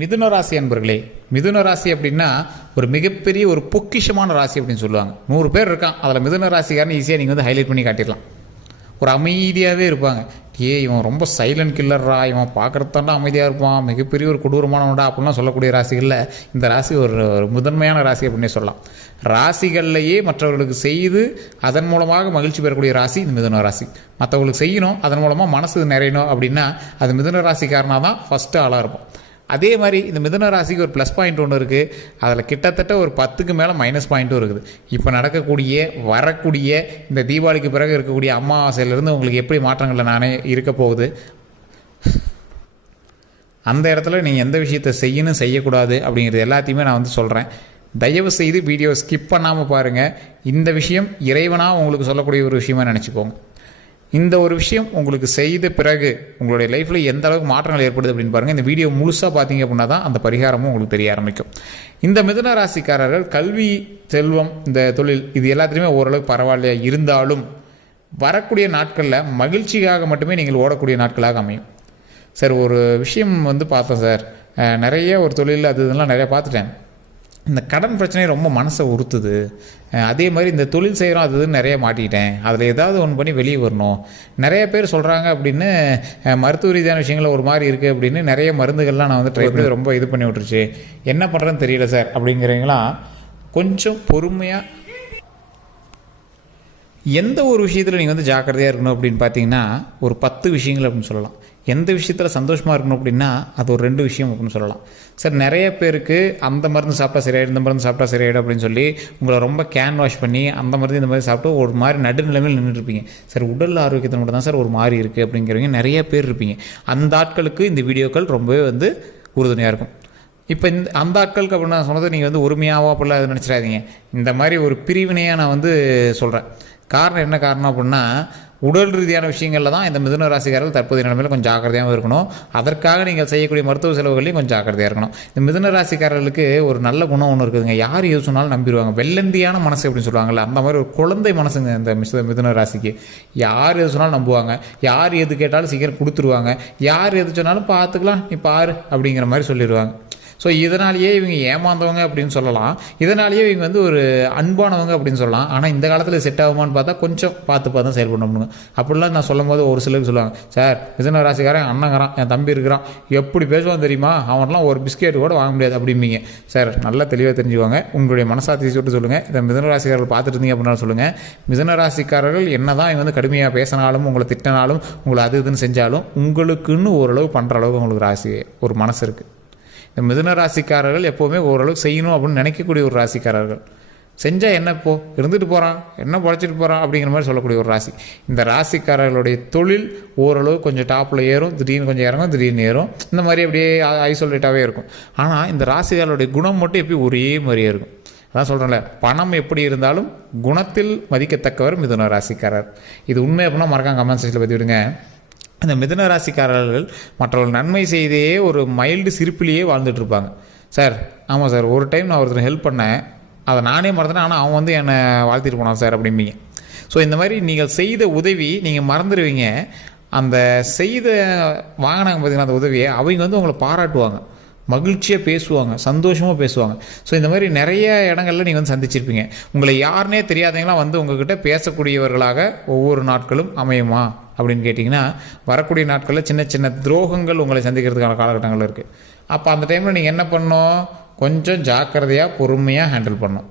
மிதுன ராசி அன்பர்களே மிதுன ராசி அப்படின்னா ஒரு மிகப்பெரிய ஒரு பொக்கிஷமான ராசி அப்படின்னு சொல்லுவாங்க. நூறு பேர் இருக்கான். அதில் மிதுன ராசிக்காரன் ஈஸியாக நீங்கள் வந்து ஹைலைட் பண்ணி காட்டிடலாம். ஒரு அமைதியாகவே இருப்பாங்க. ஏ இவன் ரொம்ப சைலண்ட் கில்லர்ரா இவன் பார்க்குறதாண்டா அமைதியாக இருப்பான். மிகப்பெரிய ஒரு கொடூரமானவன்டா அப்படிலாம் சொல்லக்கூடிய ராசிகளில் இந்த ராசி ஒரு ஒரு முதன்மையான ராசி அப்படின்னே சொல்லலாம். ராசிகள்லையே மற்றவர்களுக்கு செய்து அதன் மூலமாக மகிழ்ச்சி பெறக்கூடிய ராசி இந்த மிதுன ராசி. மற்றவங்களுக்கு செய்யணும் அதன் மூலமாக மனசு நிறையணும் அப்படின்னா அது மிதுன ராசிக்காரனாக தான் ஃபஸ்ட்டு ஆளாக இருப்போம் அதே மாதிரி இந்த மிதன ராசிக்கு ஒரு ப்ளஸ் பாயிண்ட் ஒன்று இருக்குது அதில் கிட்டத்தட்ட ஒரு பத்துக்கு மேலே மைனஸ் பாயிண்ட்டும் இருக்குது. இப்போ நடக்கக்கூடிய வரக்கூடிய இந்த தீபாவளிக்கு பிறகு இருக்கக்கூடிய அமாவாசையிலேருந்து உங்களுக்கு எப்படி மாற்றங்களில் நானே இருக்க போகுது? அந்த இடத்துல நீங்கள் எந்த விஷயத்தை செய்யணும் செய்யக்கூடாது அப்படிங்கிறது எல்லாத்தையுமே நான் வந்து சொல்கிறேன் தயவு செய்து வீடியோ ஸ்கிப் பண்ணாமல் பாருங்கள் இந்த விஷயம் இறைவனாக உங்களுக்கு சொல்லக்கூடிய ஒரு விஷயமா நினச்சிக்கோங்க. இந்த ஒரு விஷயம் உங்களுக்கு செய்த பிறகு உங்களுடைய லைஃப்பில் எந்த அளவுக்கு மாற்றங்கள் ஏற்படுது அப்படின்னு பாருங்கள் இந்த வீடியோ முழுசாக பார்த்தீங்க அப்படின்னா தான் அந்த பரிகாரமும் உங்களுக்கு தெரிய ஆரம்பிக்கும். இந்த மிதுன ராசிக்காரர்கள் கல்வி செல்வம் இந்த தொழில் இது எல்லாத்துலேயுமே ஓரளவுக்கு பரவாயில்லையா இருந்தாலும் வரக்கூடிய நாட்களில் மகிழ்ச்சிக்காக மட்டுமே நீங்கள் ஓடக்கூடிய நாட்களாக அமையும். சார் ஒரு விஷயம் வந்து பார்த்தேன் சார். நிறைய ஒரு தொழில் அது இதெல்லாம் நிறையா பார்த்துட்டேன். இந்த கடன் பிரச்சனை ரொம்ப மனசை உறுத்துது. அதே மாதிரி இந்த தொழில் செய்கிறோம் அது இதுன்னு நிறைய மாட்டிக்கிட்டேன். அதில் ஏதாவது ஒன்று பண்ணி வெளியே வரணும். நிறைய பேர் சொல்கிறாங்க அப்படின்னு மருத்துவ ரீதியான விஷயங்கள் ஒரு மாதிரி இருக்குது அப்படின்னு நிறைய மருந்துகள்லாம் நான் வந்து ட்ரை பண்ணி ரொம்ப இது பண்ணி விட்டுருச்சு. என்ன பண்ணுறேன்னு தெரியல சார் அப்படிங்கிறீங்களா? கொஞ்சம் பொறுமையாக எந்த ஒரு விஷயத்தில் நீங்கள் வந்து ஜாக்கிரதையாக இருக்கணும் அப்படின்னு பார்த்தீங்கன்னா ஒரு பத்து விஷயங்கள் அப்படின்னு சொல்லலாம். எந்த விஷயத்தில் சந்தோஷமாக இருக்கணும் அப்படின்னா அது ஒரு ரெண்டு விஷயம் அப்படின்னு சொல்லலாம். சார் நிறைய பேருக்கு அந்த மருந்து சாப்பிட்டா சரியாயிடும் இந்த மருந்து சாப்பிட்டா சரியாயிடும் அப்படின்னு சொல்லி உங்களை ரொம்ப கேன் வாஷ் பண்ணி அந்த மருந்து இந்த மாதிரி சாப்பிட்டு ஒரு மாதிரி நடுநிலைமையில் நின்றுருப்பீங்க சார் உடல் ஆரோக்கியத்தில் மட்டும் தான் சார் ஒரு மாதிரி இருக்குது அப்படிங்கிறவங்க நிறைய பேர் இருப்பீங்க. அந்த ஆட்களுக்கு இந்த வீடியோக்கள் ரொம்பவே வந்து உறுதுணையாக இருக்கும். இப்போ இந்த அந்த ஆட்களுக்கு அப்படின்னு நான் சொன்னது நீங்கள் வந்து உரிமையாவோ அப்படிலாம் எதுவும் நினச்சிடாதீங்க. இந்த மாதிரி ஒரு பிரிவினையாக நான் வந்து சொல்கிறேன் காரணம் என்ன காரணம் அப்படின்னா உடல் ரீதியான விஷயங்களில் தான் இந்த மிதுன ராசிக்காரர்கள் தற்போதைய நிலைமையில் கொஞ்சம் ஜாக்கிரதையாகவும் இருக்கணும். அதற்காக நீங்கள் செய்யக்கூடிய மருத்துவ செலவுகளையும் கொஞ்சம் ஜாக்கிரதையாக இருக்கணும். இந்த மிதுன ராசிக்காரர்களுக்கு ஒரு நல்ல குணம் ஒன்று இருக்குதுங்க. யார் எது சொன்னாலும் நம்பிடுவாங்க. வெள்ளந்தியான மனசு அப்படின்னு சொல்லுவாங்கல்ல அந்த மாதிரி ஒரு குழந்தை மனசுங்க இந்த மிஸ் மிதுன ராசிக்கு. யார் எது சொன்னாலும் நம்புவாங்க. யார் எது கேட்டாலும் சீக்கிரம் கொடுத்துருவாங்க. யார் எது சொன்னாலும் பார்த்துக்கலாம். நீ பாரு அப்படிங்கிற மாதிரி சொல்லிடுவாங்க. ஸோ இதனாலேயே இவங்க ஏமாந்தவங்க அப்படின்னு சொல்லலாம். இதனாலேயே இவங்க வந்து ஒரு அன்பானவங்க அப்படின்னு சொல்லலாம். ஆனால் இந்த காலத்தில் செட் ஆகுமான்னு பார்த்தா கொஞ்சம் பார்த்து பார்த்து தான் முடியும். அப்படிலாம் நான் சொல்லும் போது ஒரு சிலருக்கு சொல்லுவாங்க சார் மிதன ராசிக்காரன் அண்ணங்கிறான் என் தம்பி இருக்கிறான். எப்படி பேசுவான் தெரியுமா? அவன்லாம் ஒரு பிஸ்கெட் கூட வாங்க முடியாது அப்படிம்பீங்க. சார் நல்லா தெளிவாக தெரிஞ்சுவாங்க உங்களுடைய மனசாட்சியை சொல்லிட்டு சொல்லுங்கள் இதை மிதன ராசிக்காரர்கள் பார்த்துட்டு இருந்தீங்க அப்படின்னா சொல்லுங்கள் மிதன ராசிக்காரர்கள் என்ன தான் இவங்க வந்து கடுமையாக பேசினாலும் உங்களை திட்டினாலும் உங்களை அது இதுன்னு செஞ்சாலும் உங்களுக்குன்னு ஓரளவு பண்ணுற அளவுக்கு உங்களுக்கு ராசி ஒரு மனசு இருக்குது இந்த மிதுன ராசிக்காரர்கள் எப்போவுமே ஓரளவுக்கு செய்யணும் அப்படின்னு நினைக்கக்கூடிய ஒரு ராசிக்காரர்கள். செஞ்சால் என்ன இப்போ? இருந்துட்டு போகிறான் என்ன பொழைச்சிட்டு போகிறான் அப்படிங்கிற மாதிரி சொல்லக்கூடிய ஒரு ராசி. இந்த ராசிக்காரர்களுடைய தொழில் ஓரளவு கொஞ்சம் டாப்பில் ஏறும். திடீர்னு கொஞ்சம் இறங்கும் திடீர்னு ஏறும். இந்த மாதிரி அப்படியே ஐசோலேட்டாகவே இருக்கும். ஆனால் இந்த ராசிக்காரர்களுடைய குணம் மட்டும் எப்பயும் ஒரே மாதிரியே இருக்கும். அதான் சொல்கிறேன்ல பணம் எப்படி இருந்தாலும் குணத்தில் மதிக்கத்தக்கவர் மிதுன ராசிக்காரர். இது உண்மை அப்படின்னா மறக்காம கமெண்ட் செக்ஷனில் பற்றி விடுங்க இந்த மிதன ராசிக்காரர்கள் மற்றவர்கள் நன்மை செய்தே ஒரு மைல்டு சிரிப்பிலேயே வாழ்ந்துட்டுருப்பாங்க. சார் ஆமாம் சார் ஒரு டைம் நான் ஒருத்தர் ஹெல்ப் பண்ணேன். அதை நானே மறந்துட்டேன். ஆனால் அவன் வந்து என்னை வாழ்த்திட்டு போனான் சார் அப்படிம்பிங்க. ஸோ இந்த மாதிரி நீங்கள் செய்த உதவி நீங்கள் மறந்துடுவீங்க. அந்த செய்த வாங்கினாங்க பார்த்தீங்கன்னா அந்த உதவியை அவங்க வந்து உங்களை பாராட்டுவாங்க. மகிழ்ச்சியாக பேசுவாங்க சந்தோஷமாக பேசுவாங்க. ஸோ இந்த மாதிரி நிறைய இடங்களில் நீங்கள் வந்து சந்திச்சிருப்பீங்க. உங்களை யாருனே தெரியாதவங்களாம் வந்து உங்ககிட்ட பேசக்கூடியவர்களாக ஒவ்வொரு நாட்களும் அமையுமா? அப்படின்னு கேட்டிங்கன்னா வரக்கூடிய நாட்களில் சின்ன சின்ன துரோகங்கள் உங்களை சந்திக்கிறதுக்கான காலகட்டங்கள் இருக்குது அப்போ அந்த டைமில் நீங்கள் என்ன பண்ணணும்? கொஞ்சம் ஜாக்கிரதையாக பொறுமையாக ஹேண்டில் பண்ணும்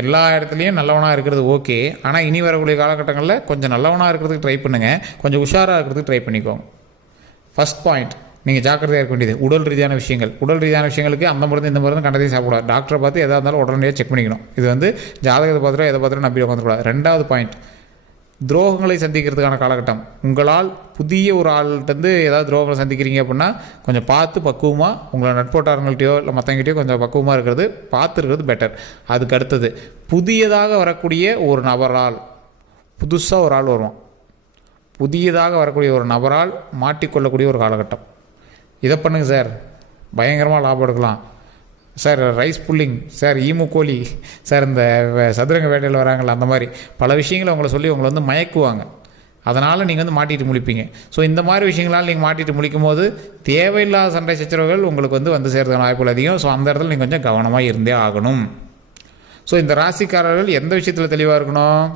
எல்லா இடத்துலையும் நல்லவனாக இருக்கிறது ஓகே ஆனால் இனி வரக்கூடிய காலகட்டங்களில் கொஞ்சம் நல்லவனாக இருக்கிறதுக்கு ட்ரை பண்ணுங்கள் கொஞ்சம் உஷாராக இருக்கிறதுக்கு ட்ரை பண்ணிக்கோங்க. ஃபர்ஸ்ட் பாயிண்ட் நீங்கள் ஜாக்கிரதையாக இருக்க வேண்டியது. உடல் ரீதியான விஷயங்கள். உடல் ரீதியான விஷயங்களுக்கு அந்த மருந்து இந்த மருந்து கண்டதையும் சாப்பிடாது டாக்டரை பார்த்து எதாக இருந்தாலும் உடனடியாக செக் பண்ணிக்கணும். இது வந்து ஜாதகத்தை பார்த்துட்டு எதை பார்த்துட்டு நம்பி உட்காந்துக்கூடாது ரெண்டாவது பாயிண்ட் துரோகங்களை சந்திக்கிறதுக்கான காலகட்டம். உங்களால் புதிய ஒரு ஆள்கிட்டருந்து ஏதாவது துரோகங்களை சந்திக்கிறீங்க அப்படின்னா கொஞ்சம் பார்த்து பக்குவமாக உங்களை நட்போட்டாரங்கள்ட்டையோ இல்லை மற்றவங்கிட்டையோ கொஞ்சம் பக்குவமாக இருக்கிறது பார்த்து இருக்கிறது பெட்டர் அதுக்கு அடுத்தது புதியதாக வரக்கூடிய ஒரு நபரால் புதுசாக ஒரு ஆள் வருவோம் புதியதாக வரக்கூடிய ஒரு நபரால் மாட்டிக்கொள்ளக்கூடிய ஒரு காலகட்டம். இதை பண்ணுங்கள் சார். பயங்கரமாக லாபம் எடுக்கலாம். Sir rice pulling sir emu கோழி. சார் இந்த சதுரங்க வேட்டையில் வராங்கல்ல அந்த மாதிரி. பல விஷயங்களை உங்களை சொல்லி உங்களை வந்து மயக்குவாங்க. அதனால் நீங்கள் வந்து மாட்டிட்டு முழிப்பீங்க. ஸோ இந்த மாதிரி விஷயங்களால் நீங்கள் மாட்டிட்டு முழிக்கும் போது தேவையில்லாத சண்டை சச்சரவுகள் உங்களுக்கு வந்து வந்து சேர்றதுக்கான வாய்ப்புகள் அதிகம். ஸோ அந்த இடத்துல நீங்கள் கொஞ்சம் கவனமாக இருந்தே ஆகணும். ஸோ இந்த ராசிக்காரர்கள் எந்த விஷயத்தில் தெளிவாக இருக்கணும்?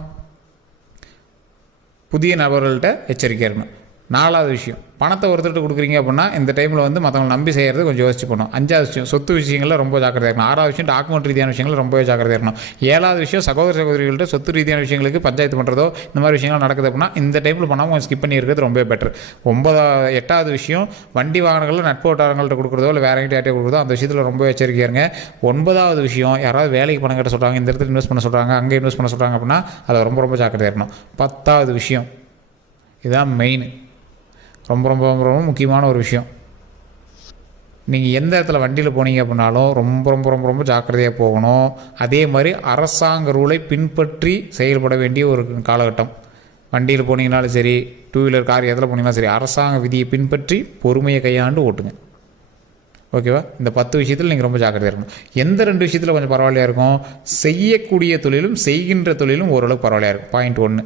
புதிய நபர்கள்ட்ட எச்சரிக்கையாக இருக்கணும். நாலாவது விஷயம். பணத்தை ஒருத்தர்கிட்ட கொடுக்குறீங்க அப்படின்னா இந்த டைமில் வந்து மற்றவங்களை நம்பி செய்கிறது கொஞ்சம் யோசிச்சு பண்ணணும். அஞ்சாவது விஷயம் சொத்து விஷயங்களில் ரொம்ப ஜாக்கிரதையாக இருக்கணும். ஆறாவது விஷயம் டாக்குமெண்ட் ரீதியான விஷயங்கள் ரொம்பவே ஜாக்கிரதையாக இருக்கணும். ஏழாவது விஷயம் சகோதர சகோதரிகள்கிட்ட சொத்து ரீதியான விஷயங்களுக்கு பஞ்சாயத்து பண்ணுறதோ இந்த மாதிரி விஷயங்கள் நடக்குது அப்படின்னா இந்த டைமில் பணம் கொஞ்சம் ஸ்கிப் பண்ணி இருக்கிறது ரொம்பவே பெட்டர் ஒன்பதாவது எட்டாவது விஷயம் வண்டி வாகனங்களில் நட்பு வட்டாரங்கள்ட்ட கொடுக்குறதோ இல்லை வேற எங்கிட்ட கொடுக்குறதோ அந்த விஷயத்தில் ரொம்ப எச்சரிக்கையாக இருங்க. ஒன்பதாவது விஷயம் யாராவது வேலைக்கு பணம் கட்ட சொல்கிறாங்க இந்த இடத்துல இன்வெஸ்ட் பண்ண சொல்கிறாங்க அங்கே இன்வெஸ்ட் பண்ண சொல்கிறாங்க அப்படின்னா அதை ரொம்ப ரொம்ப ஜாக்கிரதையாக இருக்கணும். பத்தாவது விஷயம். இதுதான் மெயின் ரொம்ப ரொம்ப ரொம்ப ரொம்ப முக்கியமான ஒரு விஷயம். நீங்கள் எந்த இடத்துல வண்டியில் போனீங்க அப்படின்னாலும் ரொம்ப ரொம்ப ரொம்ப ரொம்ப ஜாக்கிரதையாக போகணும். அதே மாதிரி அரசாங்க ரூலை பின்பற்றி செயல்பட வேண்டிய ஒரு காலகட்டம். வண்டியில் போனீங்கனாலும் சரி டூ வீலர் கார் எதில் போனீங்கனாலும் சரி அரசாங்க விதியை பின்பற்றி பொறுமையை கையாண்டு ஓட்டுங்க. ஓகேவா இந்த பத்து விஷயத்தில் நீங்கள் ரொம்ப ஜாக்கிரதையாக இருக்கணும். எந்த ரெண்டு விஷயத்தில் கொஞ்சம் பரவாயில்லையா இருக்கும்? செய்யக்கூடிய தொழிலும் செய்கின்ற தொழிலும் ஓரளவுக்கு பரவாயில்லையா இருக்கும்? பாயிண்ட் ஒன்று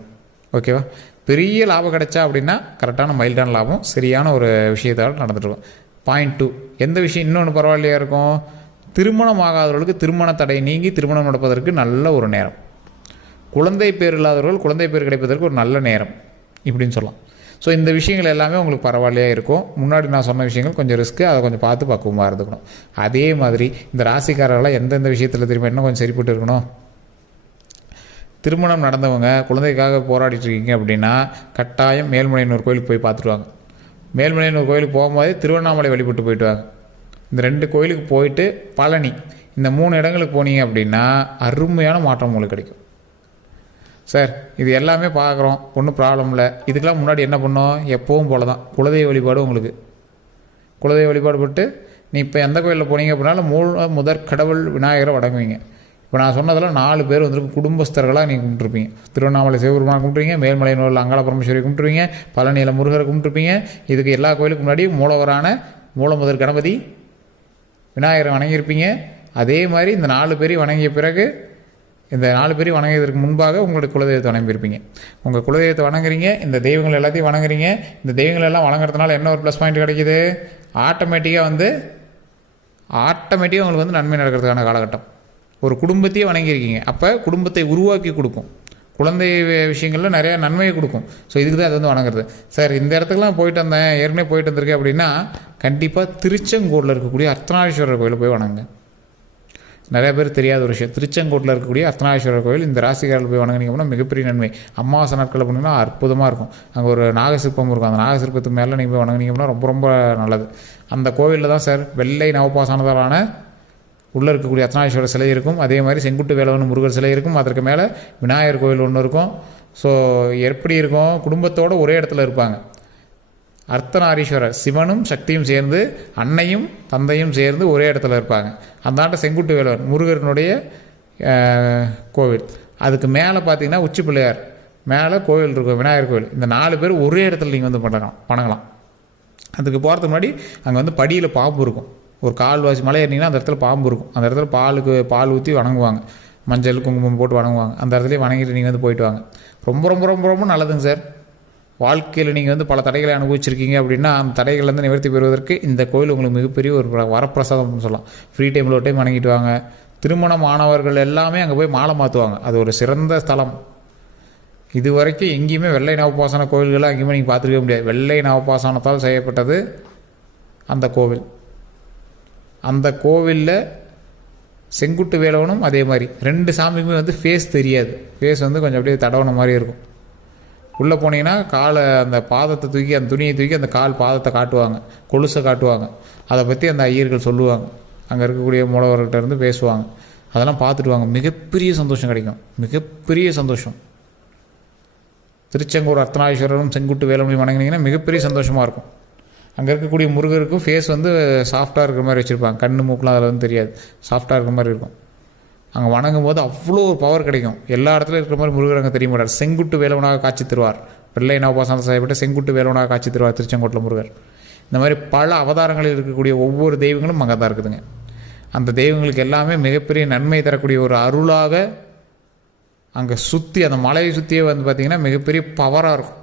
ஓகேவா பெரிய லாபம் கிடைச்சா அப்படின்னா கரெக்டான மைல்டான லாபம். சரியான ஒரு விஷயத்தால் நடந்துட்டு பாயிண்ட் டூ எந்த விஷயம் இன்னொன்று பரவாயில்லையா இருக்கும்? திருமணம் ஆகாதவர்களுக்கு திருமண தடை நீங்கி திருமணம் நடப்பதற்கு நல்ல ஒரு நேரம். குழந்தை பேர் இல்லாதவர்கள் குழந்தை பேர் கிடைப்பதற்கு ஒரு நல்ல நேரம் இப்படின்னு சொல்லலாம். ஸோ இந்த விஷயங்கள் எல்லாமே உங்களுக்கு பரவாயில்லையாக இருக்கும். முன்னாடி நான் சொன்ன விஷயங்கள் கொஞ்சம் ரிஸ்க்கு அதை கொஞ்சம் பார்த்து பக்குவமாக இருந்துக்கணும். அதே மாதிரி இந்த ராசிக்காரர்களாக எந்தெந்த விஷயத்தில் திரும்ப இன்னும் கொஞ்சம் சரிப்பட்டு இருக்கணும்? திருமணம் நடந்தவங்க குழந்தைக்காக போராடிட்டு இருக்கீங்க அப்படின்னா கட்டாயம் மேல்மலையனூர் கோயிலுக்கு போய் பார்த்துட்டு வாங்க மேல்மலையனூர் கோயிலுக்கு போகும்போது திருவண்ணாமலை வழிபட்டு போயிட்டு வாங்க இந்த ரெண்டு கோயிலுக்கு போயிட்டு பழனி இந்த மூணு இடங்களுக்கு போனீங்க அப்படின்னா அருமையான மாற்றம் உங்களுக்கு கிடைக்கும். சார் இது எல்லாமே பார்க்குறோம். ஒன்றும் ப்ராப்ளம் இல்லை. இதுக்கெல்லாம் முன்னாடி என்ன பண்ணோம்? எப்போவும் போல தான் குலதெய்வ வழிபாடு உங்களுக்கு. குலதெய்வ வழிபாடு பட்டு நீ இப்போ எந்த கோயிலில் போனீங்க அப்படின்னாலும் மூல முதற் கடவுள் விநாயகரை வணங்குவீங்க. இப்போ நான் சொன்னதெல்லாம் நாலு பேர் வந்துட்டு குடும்பஸ்தர்களாக நீங்கள் கும்பிட்டுருப்பீங்க. திருவண்ணாமலை சிவபெருமான் கும்பிட்டுருவீங்க மேல்மலையனூரில் அங்காள பரமேஸ்வரி கும்பிட்டுருவீங்க பழனியில் முருகரை கும்பிட்டுருப்பீங்க இதுக்கு எல்லா கோயிலுக்கு முன்னாடி மூலவரான மூலமுதர் கணபதி விநாயகரை வணங்கியிருப்பீங்க. அதே மாதிரி இந்த நாலு பேரையும் வணங்கிய பிறகு இந்த நாலு பேரையும் வணங்கியதற்கு முன்பாக உங்களுடைய குலதெய்வத்தை வணங்கியிருப்பீங்க. உங்கள் குலதெய்வத்தை வணங்குறீங்க இந்த தெய்வங்கள் எல்லாத்தையும் வணங்குறீங்க இந்த தெய்வங்கள் எல்லாம் வணங்குறதுனால என்ன ஒரு ப்ளஸ் பாயிண்ட் கிடைக்குது? ஆட்டோமேட்டிக்காக வந்து ஆட்டோமேட்டிக்காக உங்களுக்கு வந்து நன்மை நடக்கிறதுக்கான காலகட்டம். ஒரு குடும்பத்தையே வணங்கியிருக்கீங்க. அப்போ குடும்பத்தை உருவாக்கி கொடுக்கும். குழந்தை விஷயங்களில் நிறையா நன்மையை கொடுக்கும். ஸோ இதுக்கு தான் அது வந்து வணங்குறது. சார் இந்த இடத்துக்குலாம் போயிட்டு வந்தேன். ஏற்கனவே போயிட்டு வந்திருக்கேன் அப்படின்னா கண்டிப்பாக திருச்செங்கோடில் இருக்கக்கூடிய அர்த்தநாதீஸ்வரர் கோயிலில் போய் வணங்குங்க. நிறைய பேர் தெரியாத ஒரு விஷயம். திருச்செங்கோட்டில் இருக்கக்கூடிய அர்த்தநாதீஸ்வரர் கோயில் இந்த ராசிகாரில் போய் வணங்கினீங்க அப்படின்னா மிகப்பெரிய நன்மை. அமாவாசை நாட்களில் போனீங்கன்னா அற்புதமாக இருக்கும். அங்கே ஒரு நாகசிற்பம் இருக்கும். அந்த நாகசிற்பத்துக்கு மேலே நீங்கள் போய் வணங்கினீங்க அப்படின்னா ரொம்ப ரொம்ப நல்லது. அந்த கோவிலில் தான் சார் வெள்ளை நவபாசானதாலான உள்ளே இருக்கக்கூடிய அர்த்தநாரீஸ்வரர் சிலை இருக்கும். அதே மாதிரி செங்குட்டு வேலவன் முருகர் சிலை இருக்கும். அதற்கு மேலே விநாயகர் கோவில் ஒன்று இருக்கும். ஸோ எப்படி இருக்கும்? குடும்பத்தோடு ஒரே இடத்துல இருப்பாங்க. அர்த்தநாரீஸ்வரர் சிவனும் சக்தியும் சேர்ந்து அன்னையும் தந்தையும் சேர்ந்து ஒரே இடத்துல இருப்பாங்க. அந்தாண்ட செங்குட்டு வேலவர் முருகனுடைய கோவில். அதுக்கு மேலே பார்த்தீங்கன்னா உச்சி பிள்ளையார் மேலே கோவில் இருக்கும் விநாயகர் கோவில். இந்த நாலு பேர் ஒரே இடத்துல நீங்கள் வந்து பண்ணலாம் வணங்கலாம். அதுக்கு போகிறதுக்கு முன்னாடி அங்கே வந்து படியில் பாம்பு இருக்கும். ஒரு கால்வாசி மலை ஏறினீங்கன்னா அந்த இடத்துல பாம்பு இருக்கும். அந்த இடத்துல பாலுக்கு பால் ஊற்றி வணங்குவாங்க. மஞ்சள் குங்குமம் போட்டு வணங்குவாங்க. அந்த இடத்துலயே வணங்கிட்டு நீங்கள் வந்து போயிட்டு வாங்க. ரொம்ப ரொம்ப ரொம்ப ரொம்ப நல்லதுங்க சார். வாழ்க்கையில் நீங்கள் வந்து பல தடைகளை அனுபவிச்சிருக்கீங்க அப்படின்னா அந்த தடைகள்லேருந்து நிவர்த்தி பெறுவதற்கு இந்த கோயில் உங்களுக்கு மிகப்பெரிய ஒரு பிர- வரப்பிரசாதம்னு சொல்லலாம். ஃப்ரீ டைமில் ஒரு டைம் வணங்கிட்டு வாங்க. திருமணம் ஆனவர்கள் எல்லாமே அங்கே போய் மாலை மாற்றுவாங்க அது ஒரு சிறந்த ஸ்தலம். இது வரைக்கும் எங்கேயுமே வெள்ளை நவபாசன கோயில்கள்லாம் எங்கேயுமே நீங்கள் பார்த்துருக்க முடியாது. வெள்ளை நவபாசனத்தால் செய்யப்பட்டது அந்த கோவில். அந்த கோவிலில் செங்குட்டு வேலவனும் அதே மாதிரி. ரெண்டு சாமிக்குமே வந்து ஃபேஸ் தெரியாது. ஃபேஸ் வந்து கொஞ்சம் அப்படியே தடவன மாதிரி இருக்கும். உள்ளே போனீங்கன்னா காலை அந்த பாதத்தை தூக்கி அந்த துணியை தூக்கி அந்த கால் பாதத்தை காட்டுவாங்க. கொலுசை காட்டுவாங்க. அதை பற்றி அந்த ஐயர்கள் சொல்லுவாங்க. அங்கே இருக்கக்கூடிய மூலவர்கிட்ட இருந்து பேசுவாங்க. அதெல்லாம் பார்த்துட்டு வாங்க. மிகப்பெரிய சந்தோஷம் கிடைக்கும். மிகப்பெரிய சந்தோஷம். திருச்செங்கோடு அர்த்தநாதீஸ்வரரும் செங்குட்டு வேலுமணி வணங்கினீங்கன்னா மிகப்பெரிய சந்தோஷமாக இருக்கும். அங்கே இருக்கக்கூடிய முருகருக்கும் ஃபேஸ் வந்து சாஃப்டாக இருக்கிற மாதிரி வச்சுருப்பாங்க. கண்ணு மூக்கெலாம் அதில் வந்து தெரியாது. சாஃப்டாக இருக்கிற மாதிரி இருக்கும். அங்கே வணங்கும் போது அவ்வளோ ஒரு பவர் கிடைக்கும். எல்லா இடத்துலையும் இருக்கிற மாதிரி முருகர் அங்கே தெரிய மாட்டார் செங்குட்டு வேலவனாக காட்சி தருவார். பிள்ளை நவபாசனம் செய்யப்பட்ட செங்குட்டு வேலவனாக காட்சி தருவார் திருச்செங்கோட்டில் முருகர். இந்த மாதிரி பல அவதாரங்களில் இருக்கக்கூடிய ஒவ்வொரு தெய்வங்களும் அங்கே தான் இருக்குதுங்க. அந்த தெய்வங்களுக்கு எல்லாமே மிகப்பெரிய நன்மை தரக்கூடிய ஒரு அருளாக அங்கே சுற்றி அந்த மலையை சுற்றியே வந்து பார்த்திங்கன்னா மிகப்பெரிய பவராக இருக்கும்.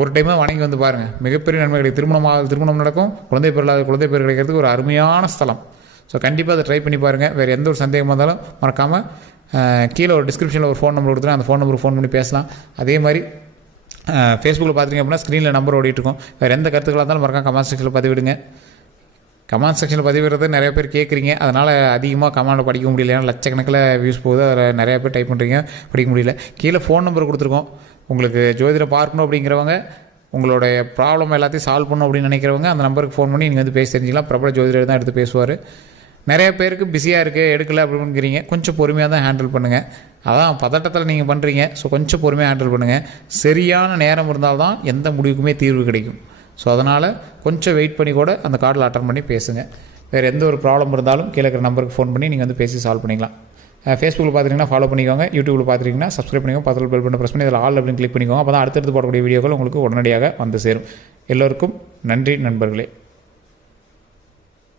ஒரு டைமே வணங்கி வந்து பாருங்கள் மிகப்பெரிய நன்மை கிடைக்கும் திருமணம் திருமணம் நடக்கும். குழந்தை பேர் இல்லாத குழந்தை பேர் கிடைக்கிறதுக்கு ஒரு அருமையான ஸ்தலம். ஸோ கண்டிப்பாக அதை ட்ரை பண்ணி பாருங்கள் வேறு எந்த ஒரு சந்தேகமாக இருந்தாலும் மறக்காமல் கீழே ஒரு டிஸ்கிரிப்ஷனில் ஒரு ஃபோன் நம்பர் கொடுத்துருங்க அந்த ஃபோன் நம்பருக்கு ஃபோன் பண்ணி பேசலாம். அதே மாதிரி ஃபேஸ்புக்கில் பார்த்தீங்க அப்படின்னா ஸ்க்ரீனில் நம்பர் ஓடிட்டுருக்கோம் வேறு எந்த கருத்துக்களாக இருந்தாலும் மறக்காம கமெண்ட் செக்ஷனில் பதிவிடுங்க. கமெண்ட் செக்ஷனில் பதிவிடுறது நிறைய பேர் கேட்குறீங்க அதனால் அதிகமாக கமெண்டில் படிக்க முடியல. ஏன்னா லட்சக்கணக்கில் வியூஸ் போகுது. அதில் நிறைய பேர் டைப் பண்ணுறீங்க படிக்க முடியல. கீழே ஃபோன் நம்பர் கொடுத்துருக்கோம். உங்களுக்கு ஜோதிடம் பார்க்கணும் அப்படிங்கிறவங்க உங்களுடைய ப்ராப்ளம் எல்லாத்தையும் சால்வ் பண்ணணும் அப்படின்னு நினைக்கிறவங்க அந்த நம்பருக்கு ஃபோன் பண்ணி நீங்கள் வந்து பேசி தெரிஞ்சிக்கலாம். பிரபல ஜோதிடர் தான் எடுத்து பேசுவார். நிறைய பேருக்கு பிஸியாக இருக்குது எடுக்கலை அப்படிங்கிறீங்க. கொஞ்சம் பொறுமையாக தான் ஹேண்டில் பண்ணுங்கள் அதான் பதட்டத்தில் நீங்கள் பண்ணுறீங்க ஸோ கொஞ்சம் பொறுமையாக ஹேண்டில் பண்ணுங்கள் சரியான நேரம் இருந்தால்தான் எந்த முடிவுக்குமே தீர்வு கிடைக்கும். ஸோ அதனால் கொஞ்சம் வெயிட் பண்ணி கூட அந்த கார்டில் அட்டன் பண்ணி பேசுங்க. வேறு எந்த ஒரு ப்ராப்ளம் இருந்தாலும் கீழே இருக்கிற நம்பருக்கு ஃபோன் பண்ணி நீங்கள் வந்து பேசி சால்வ் பண்ணிக்கலாம். ஃபேஸ்புக்கில் பார்த்துட்டிங்கன்னா ஃபாலோ பண்ணிக்கோங்க. யூடியூப்பில் பார்த்துட்டிங்கன்னா சப்ஸ்கிரைப் பண்ணிக்கோங்க. பக்கத்தில் பெல் பண்ணி ப்ரெஸ் பண்ணி அதில் ஆல் அப்படின்னு கிளிக் பண்ணிக்கோங்க. அப்போ தான் அடுத்தடுத்து போடக்கூடிய வீடியோக்கள் உங்களுக்கு உடனடியாக வந்து சேரும். எல்லோருக்கும் நன்றி நண்பர்களே.